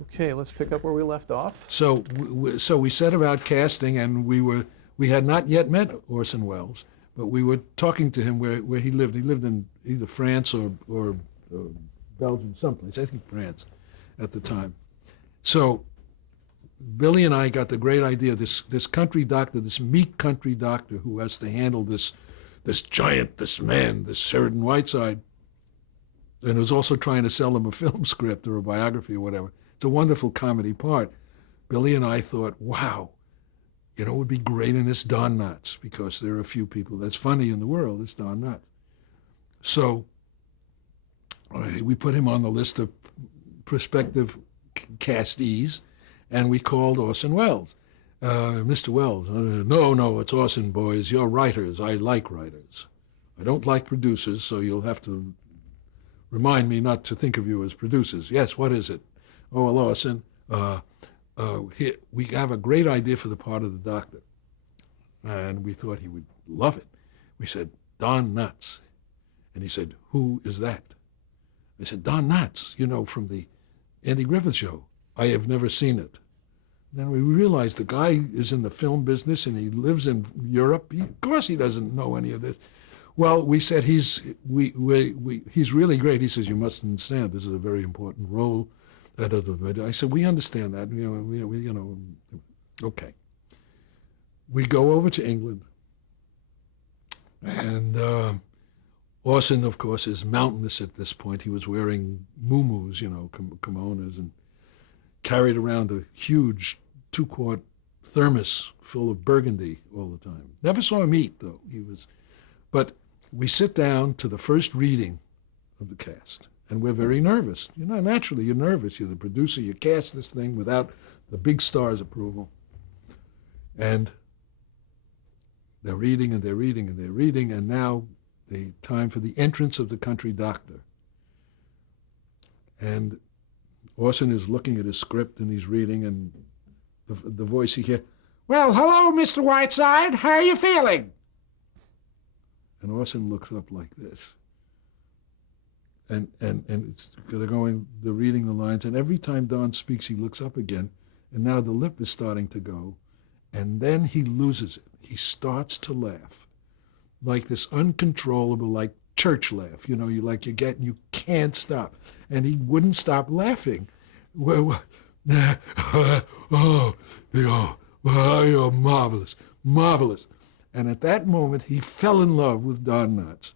Okay, let's pick up where we left off. So we set about casting, and we had not yet met Orson Welles, but we were talking to him where he lived. He lived in either France or Belgium, someplace. I think France, at the time. So Billy and I got the great idea. This country doctor, this meek country doctor, who has to handle this giant, this man, this Sheridan Whiteside, and who's also trying to sell him a film script or a biography or whatever. It's a wonderful comedy part. Billy and I thought, wow, it would be great in this Don Knotts, because there are a few people that's funny in the world. It's Don Knotts. So we put him on the list of prospective castees, and we called Orson Welles. Mr. Welles, no, it's Orson, boys. You're writers. I like writers. I don't like producers, so you'll have to remind me not to think of you as producers. Yes, what is it? Oh, well, Orson, we have a great idea for the part of the doctor. And we thought he would love it. We said, Don Knotts. And he said, who is that? I said, Don Knotts, from the Andy Griffith Show. I have never seen it. Then we realized the guy is in the film business and he lives in Europe. Of course he doesn't know any of this. Well, we said he's really great. He says, you must understand, this is a very important role. I said, we understand that. Okay. We go over to England, and Orson, of course, is mountainous at this point. He was wearing muumuus, kimonos, and carried around a huge 2-quart thermos full of Burgundy all the time. Never saw him eat, though. But we sit down to the first reading of the cast, and we're very nervous. Naturally, you're nervous. You're the producer. You cast this thing without the big star's approval. And they're reading, and they're reading, and they're reading, and now the time for the entrance of the country doctor. And Orson is looking at his script, and he's reading, and the voice he hears, well, hello, Mr. Whiteside. How are you feeling? And Orson looks up like this. And they're reading the lines, and every time Don speaks, he looks up again, and now the lip is starting to go, and then he loses it. He starts to laugh, like this uncontrollable, like church laugh, you can't stop. And he wouldn't stop laughing. Well, you're marvelous, marvelous. And at that moment, he fell in love with Don Knotts.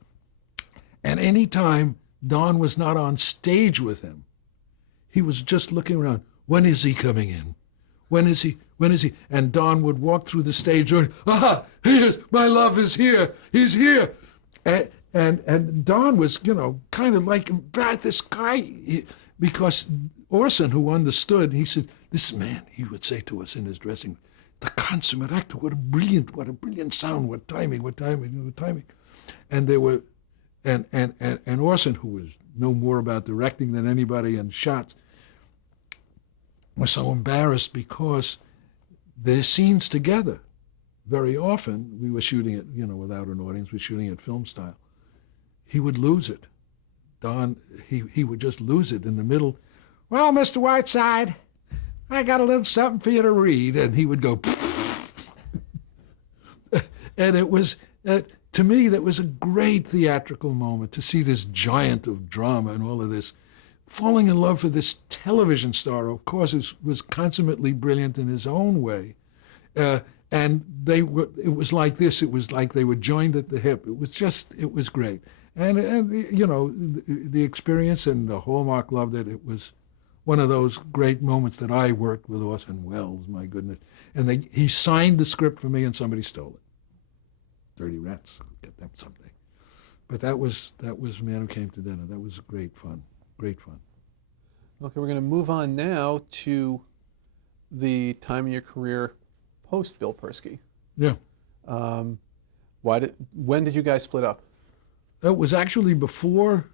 And any time Don was not on stage with him, he was just looking around. When is he coming in? When is he? And Don would walk through the stage going, he is, my love is here. He's here. And Don was, kind of like, this guy, because Orson, who understood, he said, this man, he would say to us in his dressing room, the consummate actor, what a brilliant sound, what timing. And there were, and Orson, who was no more about directing than anybody and shots, was so embarrassed because their scenes together, very often, we were shooting it, without an audience, we were shooting it film style. He would lose it. Don, he would just lose it in the middle. Well, Mr. Whiteside, I got a little something for you to read. And he would go, and it was, to me, that was a great theatrical moment to see this giant of drama and all of this falling in love for this television star. Of course, was consummately brilliant in his own way. And it was like this. It was like they were joined at the hip. It was great. And the experience, and the Hallmark loved it. It was one of those great moments that I worked with Orson Welles, my goodness. And he signed the script for me, and somebody stole it. Dirty rats, get them someday. But that was Man Who Came to Dinner. That was great fun. Great fun. Okay, we're going to move on now to the time in your career post Bill Persky. Yeah. When did you guys split up? It was actually before.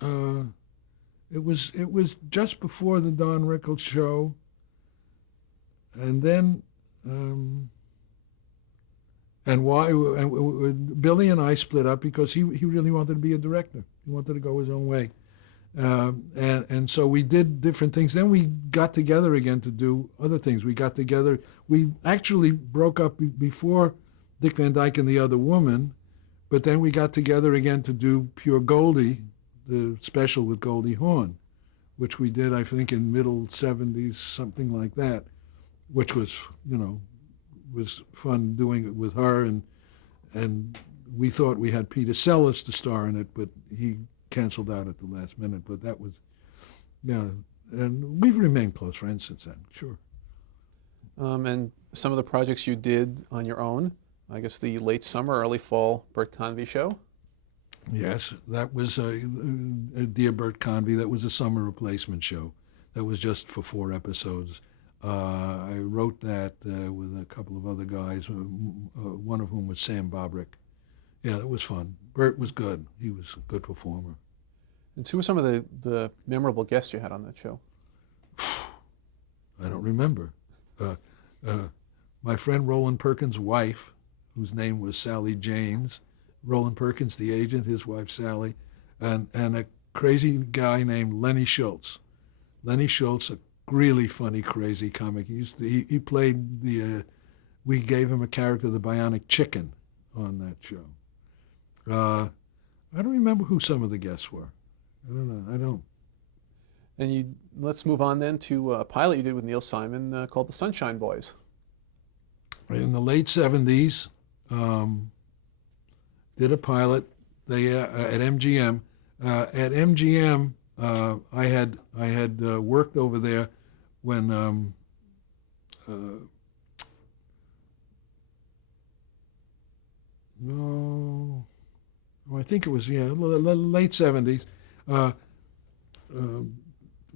It was just before the Don Rickles show, and then Billy and I split up because he really wanted to be a director. He wanted to go his own way. And so we did different things. Then we got together again to do other things. We got together. We actually broke up before Dick Van Dyke and the Other Woman, but then we got together again to do Pure Goldie, the special with Goldie Hawn, which we did, I think, in middle 70s, something like that, which was, was fun doing it with her. And we thought we had Peter Sellers to star in it, but he canceled out at the last minute. But that was, yeah, and we've remained close friends since then, sure. And some of the projects you did on your own, I guess the late summer, early fall Bert Convy show. Yes, that was Dear Bert Convy. That was a summer replacement show. That was just for 4 episodes. I wrote that with a couple of other guys, one of whom was Sam Bobrick. Yeah, that was fun. Bert was good. He was a good performer. And who were some of the memorable guests you had on that show? I don't remember. My friend Roland Perkins' wife, whose name was Sally James, Roland Perkins, the agent, his wife Sally, and a crazy guy named Lenny Schultz. Lenny Schultz, a really funny, crazy comic. He played we gave him a character, the Bionic Chicken, on that show. I don't remember who some of the guests were. I don't know. I don't. And let's move on then to a pilot you did with Neil Simon called The Sunshine Boys. In the late 70s, did a pilot. They at MGM. At MGM, I had worked over there when no, I think it was late 70s.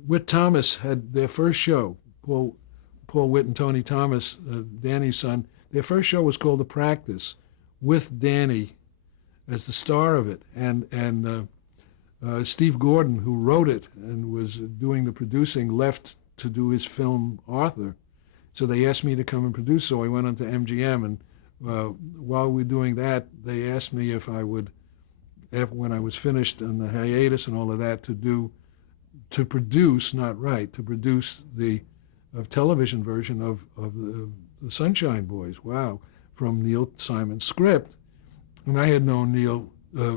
Whit Thomas had their first show. Paul Whit and Tony Thomas, Danny's son. Their first show was called The Practice, with Danny as the star of it, and Steve Gordon, who wrote it and was doing the producing, left to do his film Arthur. So they asked me to come and produce. So I went on to MGM, and while we were doing that, they asked me if I would, when I was finished on the hiatus and all of that, to produce, not write, to produce the television version of the Sunshine Boys. Wow, from Neil Simon's script. And I had known Neil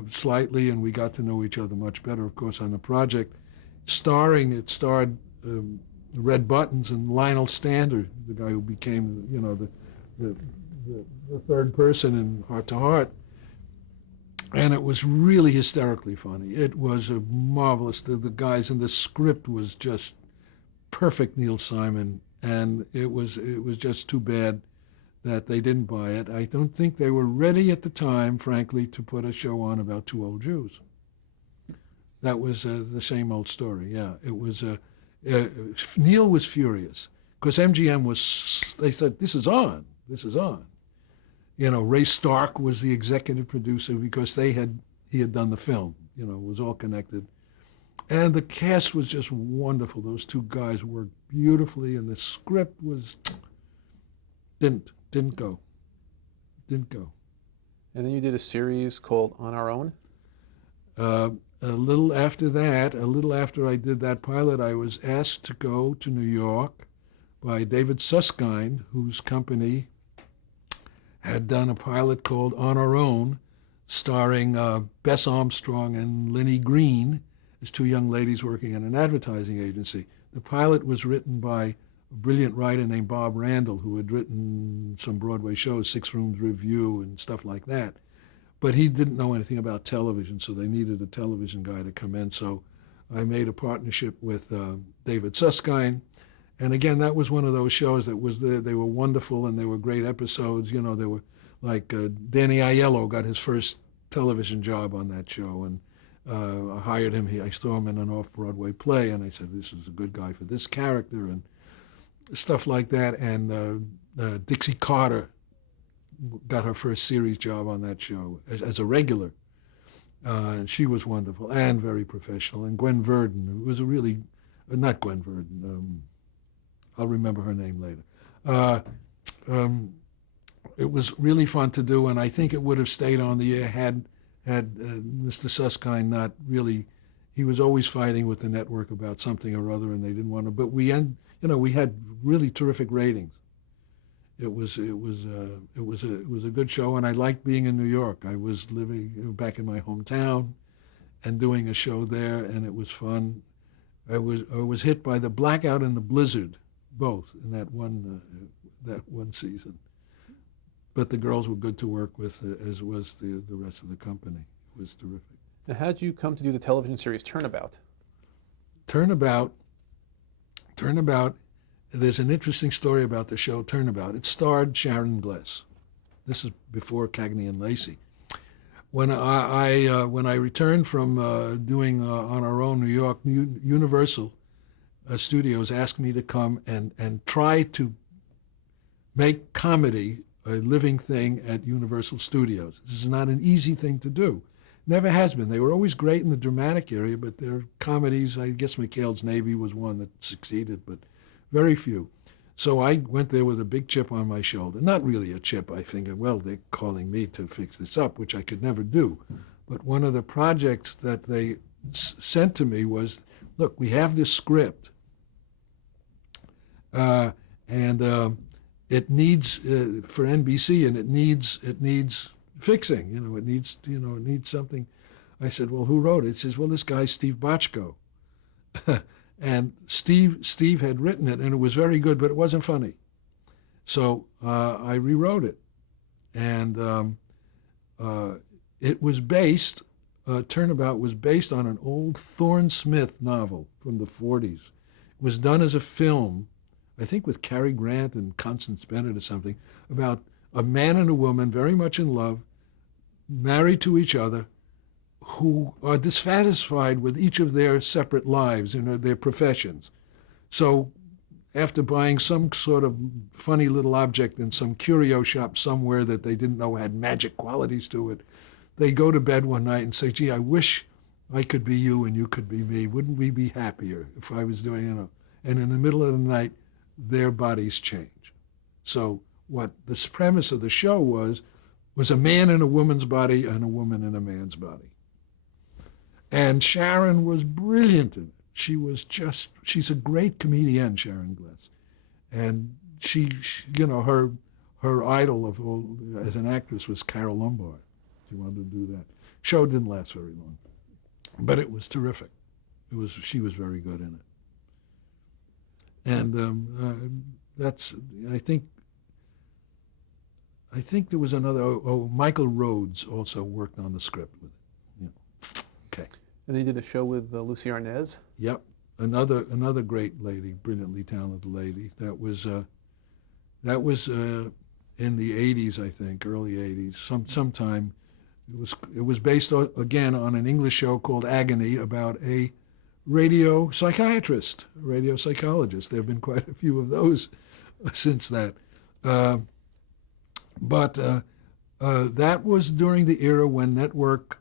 slightly, and we got to know each other much better, of course, on the project. It starred Red Buttons and Lionel Stander, the guy who became, the third person in Heart to Heart. And it was really hysterically funny. It was a marvelous. The guys, and the script was just perfect Neil Simon, and it was just too bad that they didn't buy it. I don't think they were ready at the time, frankly, to put a show on about 2 old Jews. That was the same old story. Yeah, it was. Neil was furious because MGM was. They said, "This is on. This is on." Ray Stark was the executive producer because he had done the film. It was all connected. And the cast was just wonderful. Those 2 guys worked beautifully, and the script was didn't go. And then you did a series called On Our Own. A little after that, a little after I did that pilot, I was asked to go to New York by David Susskind, whose company had done a pilot called On Our Own, starring Bess Armstrong and Linnie Green as 2 young ladies working in an advertising agency. The pilot was written by a brilliant writer named Bob Randall, who had written some Broadway shows, 6 Rooms Review and stuff like that. But he didn't know anything about television, so they needed a television guy to come in. So I made a partnership with David Susskind. And again, that was one of those shows that was they were wonderful, and they were great episodes. They were like Danny Aiello got his first television job on that show, and I hired him. I saw him in an off-Broadway play, and I said, this is a good guy for this character, and stuff like that. And Dixie Carter got her first series job on that show as a regular, and she was wonderful and very professional. And Gwen Verdon, who was a really, not Gwen Verdon, I'll remember her name later. It was really fun to do, and I think it would have stayed on the air had Mr. Susskind not really he was always fighting with the network about something or other, and they didn't want to. But we had really terrific ratings. It was a good show, and I liked being in New York. I was living back in my hometown, and doing a show there, and it was fun. I was hit by the blackout and the blizzard, both in that one season. But the girls were good to work with, as was the rest of the company. It was terrific. Now, how did you come to do the television series Turnabout? Turnabout. There's an interesting story about the show Turnabout. It starred Sharon Gless. This is before Cagney and Lacey. When I returned from doing on our own New York, Universal Studios asked me to come and try to make comedy a living thing at Universal Studios. This is not an easy thing to do. Never has been. They were always great in the dramatic area, but their comedies, I guess McHale's Navy was one that succeeded, but very few. So I went there with a big chip on my shoulder. Not really a chip. I figured, well, they're calling me to fix this up, which I could never do. But one of the projects that they sent to me was, look, we have this script, and it needs for NBC, and it needs fixing. It needs something. I said, well, who wrote it? He says, well, this guy Steve Bochco. And Steve had written it, and it was very good, but it wasn't funny. So I rewrote it, and it was based. Turnabout was based on an old Thorne Smith novel from the 40s. It was done as a film, I think with Cary Grant and Constance Bennett or something, about a man and a woman very much in love, married to each other, who are dissatisfied with each of their separate lives, their professions. So after buying some sort of funny little object in some curio shop somewhere that they didn't know had magic qualities to it, they go to bed one night and say, gee, I wish I could be you and you could be me. Wouldn't we be happier if I was doing, And in the middle of the night, their bodies change. So what the premise of the show was a man in a woman's body and a woman in a man's body. And Sharon was brilliant in it. She's a great comedian, Sharon Gless. And she her idol as an actress was Carole Lombard. She wanted to do that. Show didn't last very long, but it was terrific. She was very good in it. And that's, I think there was another, Michael Rhodes also worked on the script with it. Okay. And they did a show with Lucy Arnaz. Yep, another great lady, brilliantly talented lady. That was in the 80s, I think, early 80s. Sometime it was based again on an English show called Agony about a radio psychiatrist, a radio psychologist. There have been quite a few of those since that. But that was during the era when network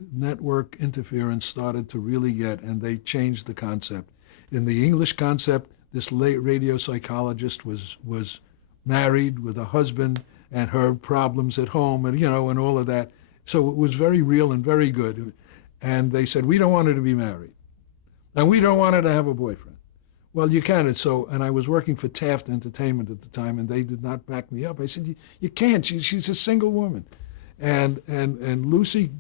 interference started to really get, and they changed the concept. In the English concept, this late radio psychologist was married with a husband and her problems at home, and and all of that. So it was very real and very good. And they said, we don't want her to be married, and we don't want her to have a boyfriend. Well, you can. And I was working for Taft Entertainment at the time, and they did not back me up. I said, you can't. She's a single woman. And Lucy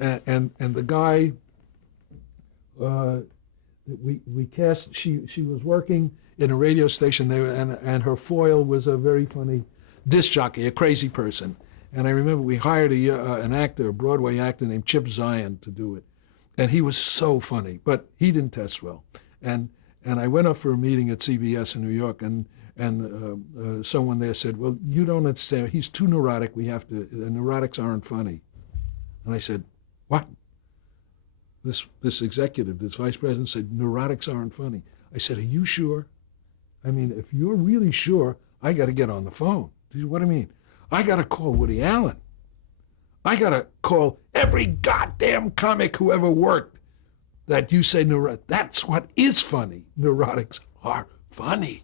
and the guy we cast, she was working in a radio station there, and her foil was a very funny disc jockey, a crazy person. And I remember we hired an actor, a Broadway actor named Chip Zion to do it, and he was so funny, but he didn't test well. And I went up for a meeting at CBS in New York, and someone there said, well, you don't understand. He's too neurotic. Neurotics aren't funny. And I said, what? This executive, this vice president said, neurotics aren't funny. I said, are you sure? I mean, if you're really sure, I got to get on the phone. He said, what do you mean? I got to call Woody Allen. I got to call every goddamn comic who ever worked that you say neurotic. That's what is funny. Neurotics are funny.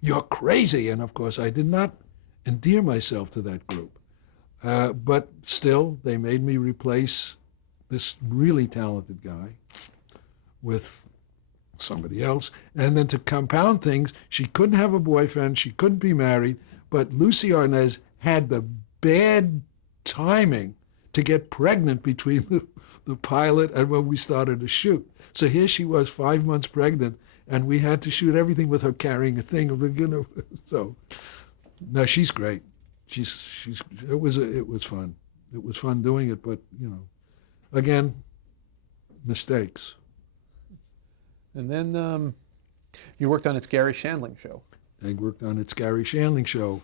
You're crazy. And of course, I did not endear myself to that group. But still, they made me replace this really talented guy with somebody else. And then to compound things, she couldn't have a boyfriend, she couldn't be married, but Lucy Arnaz had the bad timing to get pregnant between the pilot and when we started to shoot. So here she was, 5 months pregnant, and we had to shoot everything with her carrying a thing. So, no, she's great. It was fun. It was fun doing it, but again, mistakes. And then you worked on It's Gary Shandling Show. I worked on It's Gary Shandling Show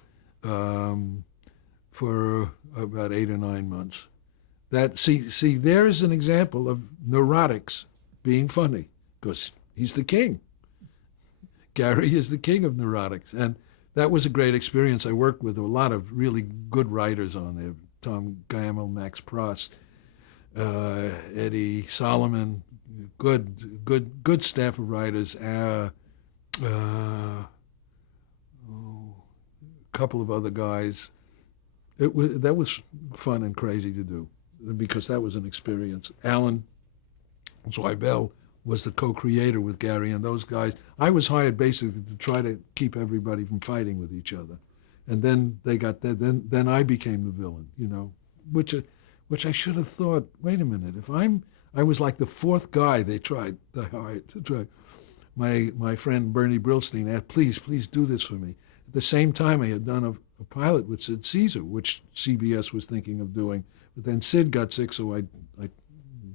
for about 8 or 9 months. See, there is an example of neurotics being funny, because he's the king. Gary is the king of neurotics, and that was a great experience. I worked with a lot of really good writers on there: Tom Gamble, Max Prost, Eddie Solomon, good staff of writers. A couple of other guys. That was fun and crazy to do, because that was an experience. Alan Zweibel was the co-creator with Gary and those guys. I was hired basically to try to keep everybody from fighting with each other, and then they got that. Then I became the villain, which I should have thought. Wait a minute, I was like the fourth guy they hired to try. My friend Bernie Brillstein asked, please do this for me. At the same time, I had done a pilot with Sid Caesar, which CBS was thinking of doing, but then Sid got sick, so I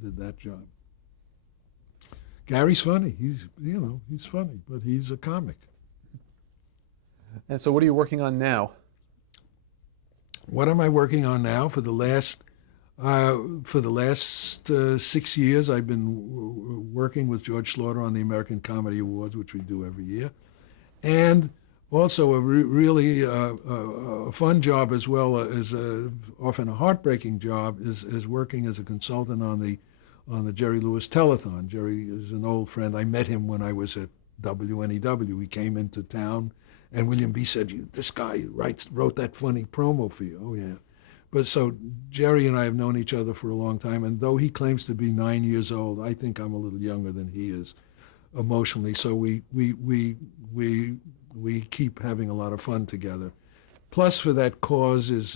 did that job. Gary's funny. He's funny, but he's a comic. And so what are you working on now? What am I working on now? For the last 6 years, I've been working with George Slaughter on the American Comedy Awards, which we do every year, and also a really fun job, as well as often a heartbreaking job, is working as a consultant on the Jerry Lewis Telethon. Jerry is an old friend. I met him when I was at WNEW. He came into town, and William B. said, "This guy wrote that funny promo for you." Oh yeah. But so Jerry and I have known each other for a long time, and though he claims to be 9 years old, I think I'm a little younger than he is emotionally. So we keep having a lot of fun together. Plus, for that cause it's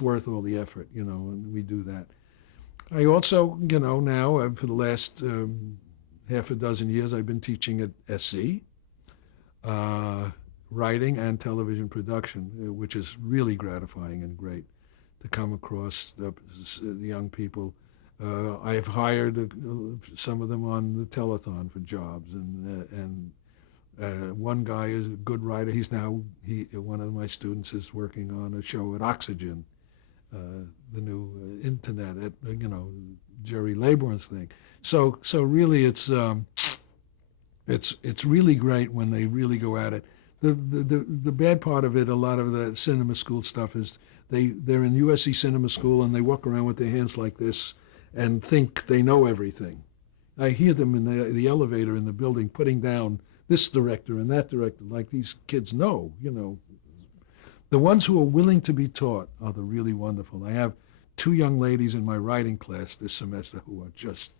worth all the effort, and we do that. I also, now for the last half a dozen years, I've been teaching at SC. Writing and television production, which is really gratifying and great to come across the young people. I've hired some of them on the telethon for jobs, and one guy is a good writer. One of my students is working on a show at Oxygen, the new internet at Jerry Laborn's thing. So really it's really great when they really go at it. The bad part of it, a lot of the cinema school stuff, is they're in USC Cinema School and they walk around with their hands like this and think they know everything. I hear them in the elevator in the building putting down this director and that director like these kids know. The ones who are willing to be taught are the really wonderful. I have 2 young ladies in my writing class this semester who are just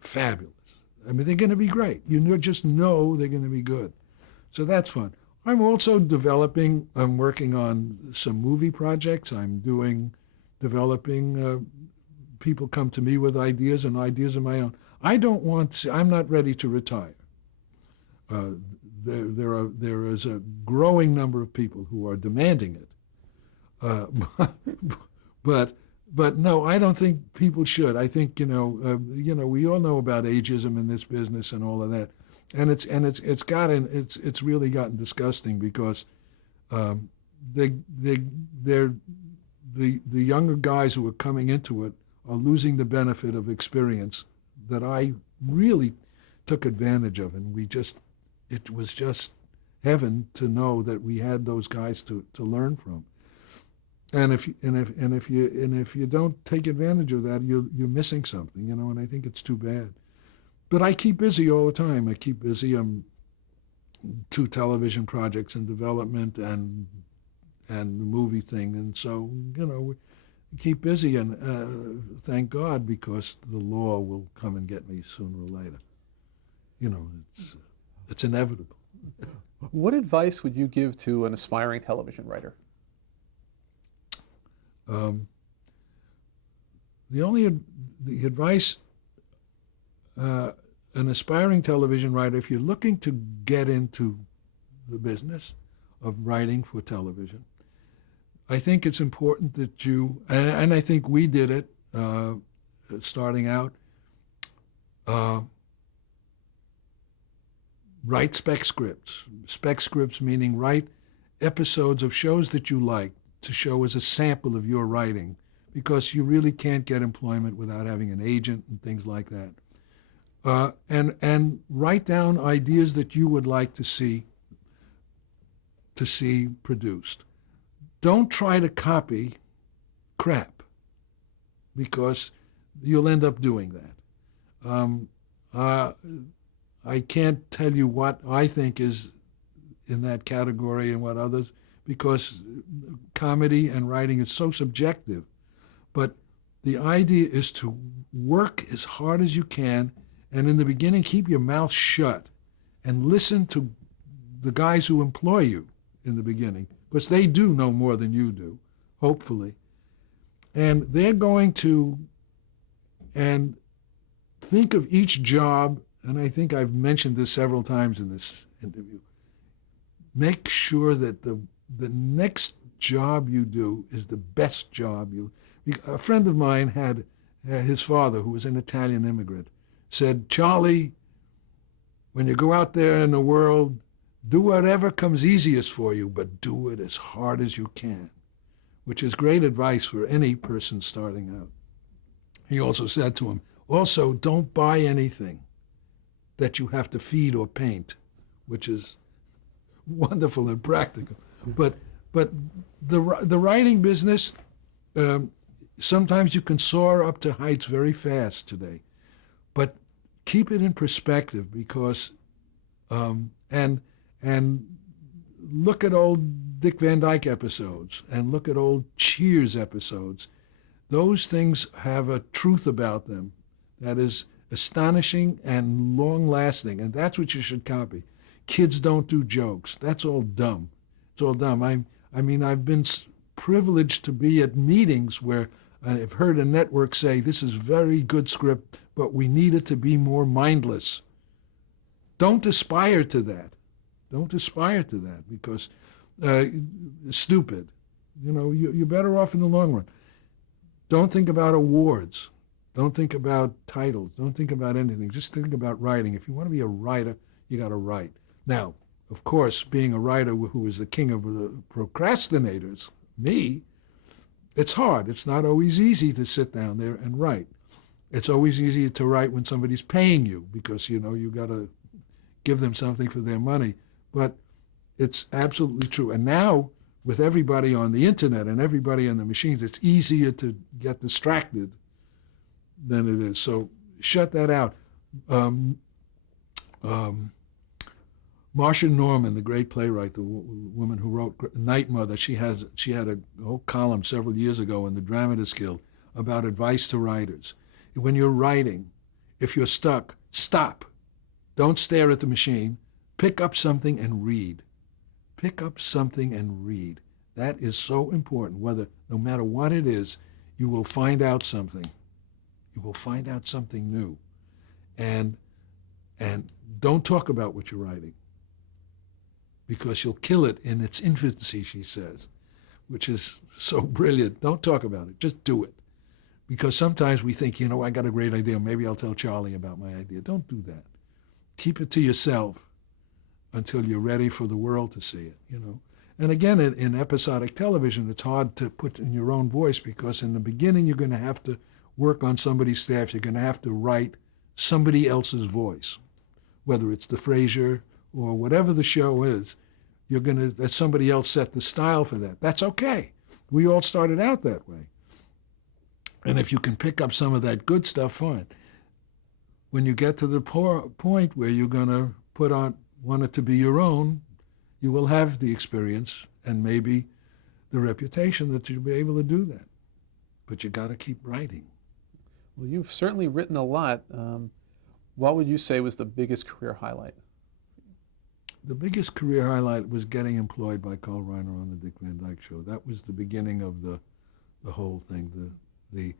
fabulous. I mean, they're going to be great. You just know they're going to be good. So that's fun. I'm also I'm working on some movie projects. Developing, people come to me with ideas and ideas of my own. I'm not ready to retire. There is a growing number of people who are demanding it. But no, I don't think people should. I think, we all know about ageism in this business and all of that. And it's really gotten disgusting, because the younger guys who are coming into it are losing the benefit of experience that I really took advantage of, and it was just heaven to know that we had those guys to learn from. And if you don't take advantage of that, you're missing something, and I think it's too bad. But I keep busy all the time. I keep busy. I'm 2 television projects in development and the movie thing. And so, keep busy, and thank God, because the law will come and get me sooner or later. You know, it's inevitable. What advice would you give to an aspiring television writer? Um, the advice an aspiring television writer, if you're looking to get into the business of writing for television, I think it's important that you, and I think we did it starting out, uh, write spec scripts. Spec scripts meaning write episodes of shows that you like to show as a sample of your writing, because you really can't get employment without having an agent and things like that. And write down ideas that you would like to see produced. Don't try to copy crap, because you'll end up doing that. I can't tell you what I think is in that category and what others, because comedy and writing is so subjective. But the idea is to work as hard as you can, and in the beginning, keep your mouth shut and listen to the guys who employ you in the beginning, because they do know more than you do, hopefully. And they're going to, and think of each job, and I think I've mentioned this several times in this interview. Make sure that the next job you do is the best job you. A friend of mine had his father, who was an Italian immigrant, said, "Charlie, when you go out there in the world, do whatever comes easiest for you, but do it as hard as you can," which is great advice for any person starting out. He also said to him, also, don't buy anything that you have to feed or paint, which is wonderful and practical. But the writing business, sometimes you can soar up to heights very fast today. But keep it in perspective, because and look at old Dick Van Dyke episodes and look at old Cheers episodes. Those things have a truth about them that is astonishing and long-lasting, and that's what you should copy. Kids don't do jokes. That's all dumb. It's all dumb. I mean, I've been privileged to be at meetings where I've heard a network say, "This is very good script, but we need it to be more mindless." Don't aspire to that. Don't aspire to that, because stupid. You know, you're better off in the long run. Don't think about awards. Don't think about titles. Don't think about anything. Just think about writing. If you want to be a writer, you got to write. Now, of course, being a writer who is the king of the procrastinators, me, it's hard. It's not always easy to sit down there and write. It's always easier to write when somebody's paying you, because, you know, you got to give them something for their money. But it's absolutely true. And now, with everybody on the internet and everybody on the machines, it's easier to get distracted than it is. So shut that out. Marcia Norman, the great playwright, the woman who wrote Night Mother, she had a whole column several years ago in the Dramatists Guild about advice to writers. When you're writing, if you're stuck, stop. Don't stare at the machine. Pick up something and read. Pick up something and read. That is so important. No matter what it is, you will find out something. You will find out something new. And don't talk about what you're writing, because you'll kill it in its infancy, she says, which is so brilliant. Don't talk about it. Just do it. Because sometimes we think, you know, I got a great idea. Maybe I'll tell Charlie about my idea. Don't do that. Keep it to yourself until you're ready for the world to see it, you know. And again, in episodic television, it's hard to put in your own voice, because in the beginning, you're going to have to work on somebody's staff. You're going to have to write somebody else's voice, whether it's the Frasier or whatever the show is. You're going to let somebody else set the style for that. That's okay. We all started out that way. And if you can pick up some of that good stuff, fine. When you get to the point where you're going to want it to be your own, you will have the experience and maybe the reputation that you'll be able to do that. but you got to keep writing. Well, you've certainly written a lot. What would you say was the biggest career highlight? The biggest career highlight was getting employed by Carl Reiner on the Dick Van Dyke Show. That was the beginning of the whole thing. The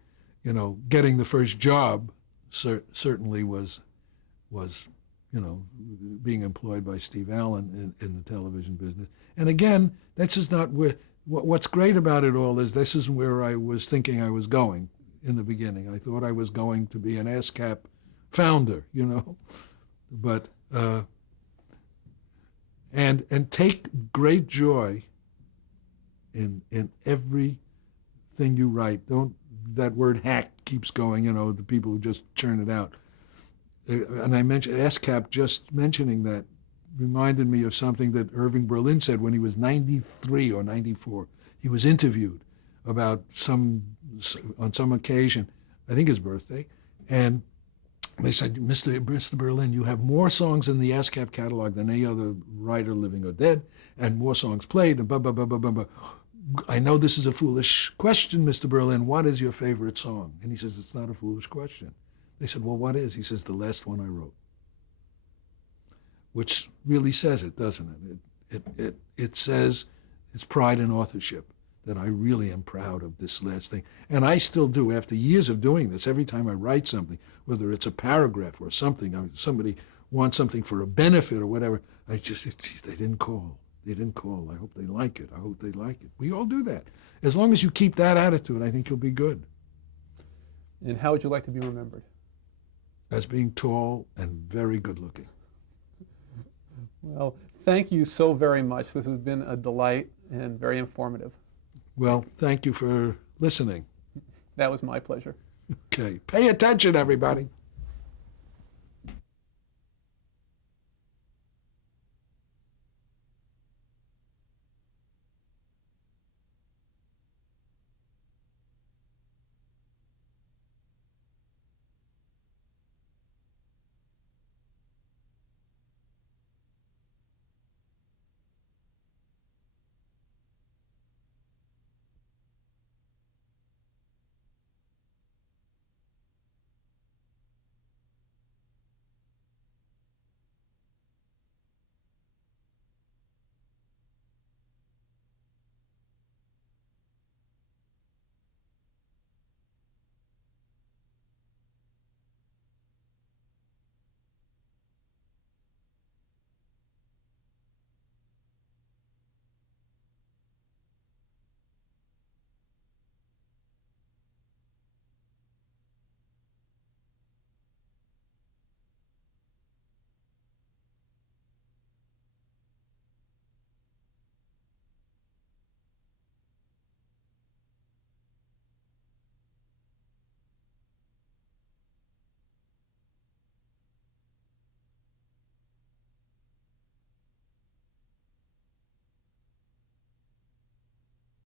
getting the first job certainly was being employed by Steve Allen in the television business. And again, this is not where. What's great about it all is this is where I was thinking I was going in the beginning. I thought I was going to be an ASCAP founder, but and take great joy in everything you write. Don't that word hack keeps going. The people who just churn it out. And I mentioned ASCAP. Just mentioning that reminded me of something that Irving Berlin said when he was 93 or 94. He was interviewed about on some occasion, I think his birthday, and they said, Mr. Berlin, you have more songs in the ASCAP catalog than any other writer living or dead, and more songs played, and blah, blah, blah, blah, blah, blah. I know this is a foolish question, Mr. Berlin. What is your favorite song? And he says, it's not a foolish question. They said, well, what is? He says, the last one I wrote. Which really says it, doesn't it? It says it's pride in authorship, that I really am proud of this last thing. And I still do, after years of doing this, every time I write something, whether it's a paragraph or something, somebody wants something for a benefit or whatever, geez, they didn't call. They didn't call. I hope they like it. I hope they like it. We all do that. As long as you keep that attitude, I think you'll be good. And how would you like to be remembered? As being tall and very good looking. Well, thank you so very much. This has been a delight and very informative. Well, thank you for listening. That was my pleasure. Okay. Pay attention, everybody.